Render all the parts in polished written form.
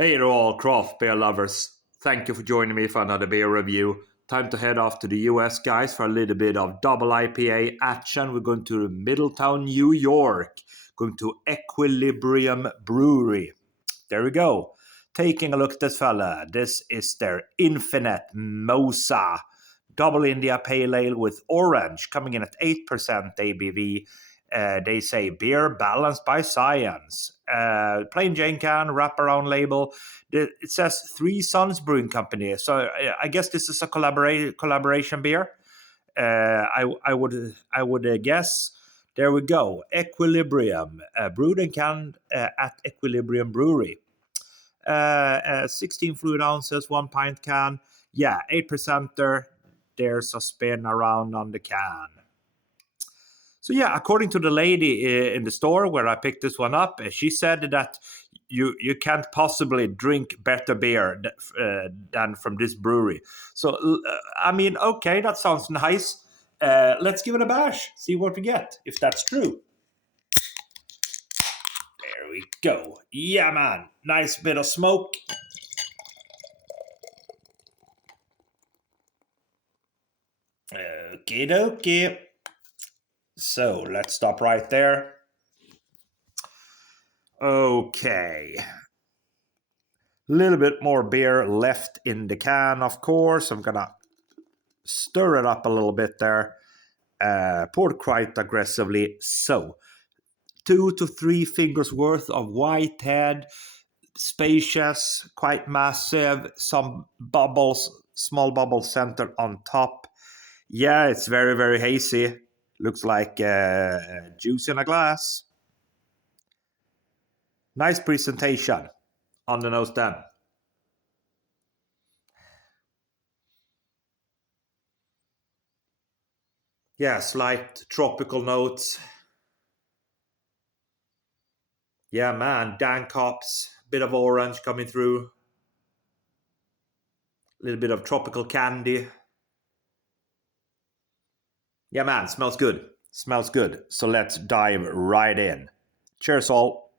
Hey to all craft beer lovers. Thank you for joining me for another beer review. Time to head off to the US, guys, for a little bit of double IPA action. We're going to Middletown, New York. Going to Equilibrium Brewery. There we go. Taking a look at this fella. This is their Infinite Mosa Double India Pale Ale with orange, coming in at 8% ABV. They say beer balanced by science. Plain Jane can, wraparound label. It says Three Sons Brewing Company. So I guess this is a collaboration beer. I would guess. There we go. Equilibrium, brewed and canned at Equilibrium Brewery. 16 fluid ounces, 1 pint can. Yeah, 8%er. There's a spin around on the can. So yeah, according to the lady in the store where I picked this one up, she said that you can't possibly drink better beer than from this brewery. So I mean, okay, that sounds nice. Let's give it a bash, see what we get, if that's true. There we go. Yeah, man, nice bit of smoke. Okie dokie. So let's stop right there. Okay. A little bit more beer left in the can, of course. I'm gonna stir it up a little bit there. Poured quite aggressively. So 2 to 3 fingers worth of white head, spacious, quite massive, some bubbles, small bubbles centered on top. Yeah, it's very, very hazy. Looks like juice in a glass. Nice presentation on the nose then. Yeah, slight tropical notes. Yeah, man, dank hops, bit of orange coming through. A little bit of tropical candy. Yeah, man, smells good. Smells good. So let's dive right in. Cheers, all.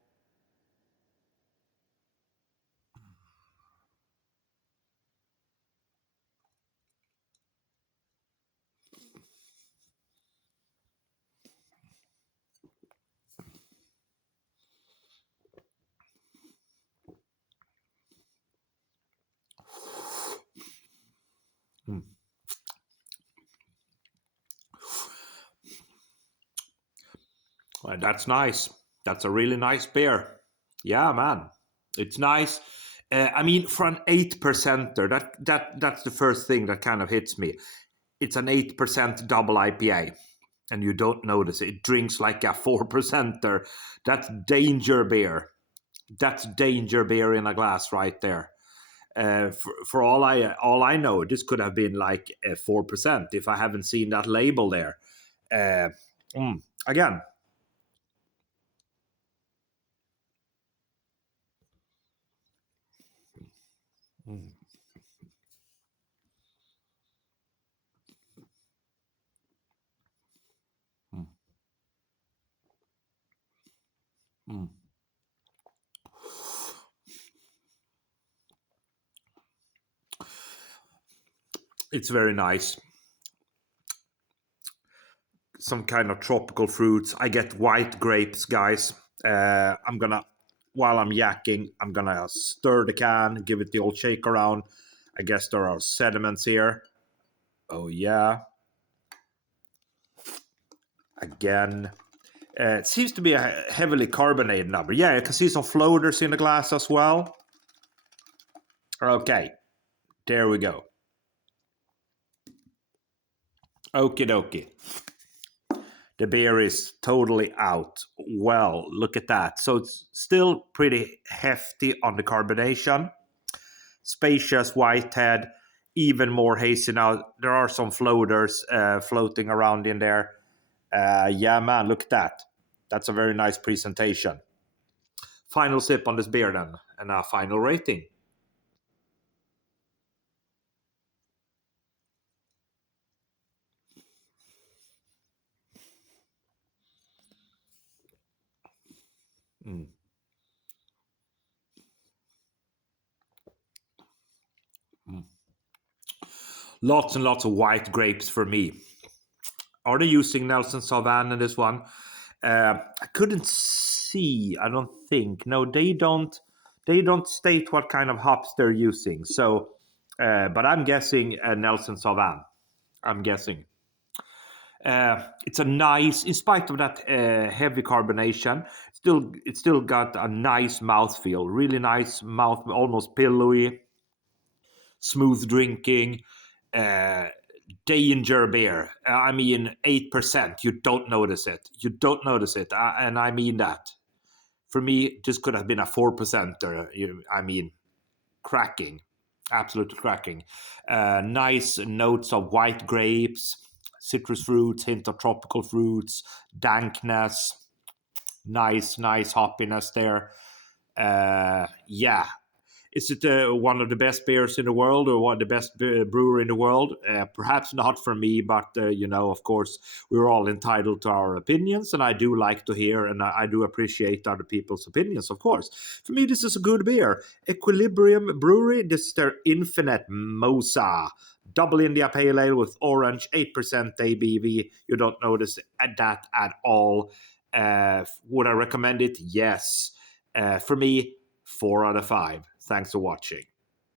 Mm. Well, that's nice. That's a really nice beer. Yeah, man, it's nice. I mean, for an 8%er, that's the first thing that kind of hits me. It's an 8% double IPA, and you don't notice it. It drinks like a 4%er. That's danger beer. That's danger beer in a glass right there. For all I know, this could have been like 4% if I haven't seen that label there. Uh, Again. Mm, mm, mm. It's very nice. Some kind of tropical fruits. I get white grapes, guys. I'm gonna, while I'm yakking, I'm gonna stir the can, give it the old shake around. I guess there are sediments here. Oh yeah. Again. It seems to be a heavily carbonated number. Yeah, you can see some floaters in the glass as well. Okay, there we go. Okie dokie. The beer is totally out. Well, look at that. So it's still pretty hefty on the carbonation. Spacious white head, even more hazy now. There are some floaters floating around in there. Yeah, man, look at that. That's a very nice presentation. Final sip on this beer then, and a final rating. Mm. Lots and lots of white grapes for me. Are they using Nelson Sauvin in this one? I couldn't see. I don't think. No, they don't. They don't state what kind of hops they're using. So, but I'm guessing Nelson Sauvin. I'm guessing. It's a nice, in spite of that heavy carbonation, it's still got a nice mouthfeel. Really nice mouth, almost pillowy, smooth drinking. Uh, Danger beer. I mean, 8%. You don't notice it. You don't notice it. And I mean that. For me, this could have been a 4%. I mean, cracking. Absolutely cracking. Nice notes of white grapes, citrus fruits, hint of tropical fruits, dankness. Nice hoppiness there. Yeah, is it one of the best beers in the world or one of the best brewer in the world? Perhaps not for me, but of course, we're all entitled to our opinions, and I do like to hear and I do appreciate other people's opinions, of course. For me, this is a good beer. Equilibrium Brewery, this is their Infinite Mosa. Double India Pale Ale with orange, 8% ABV. You don't notice that at all. Would I recommend it? Yes. For me, 4 out of 5. Thanks for watching.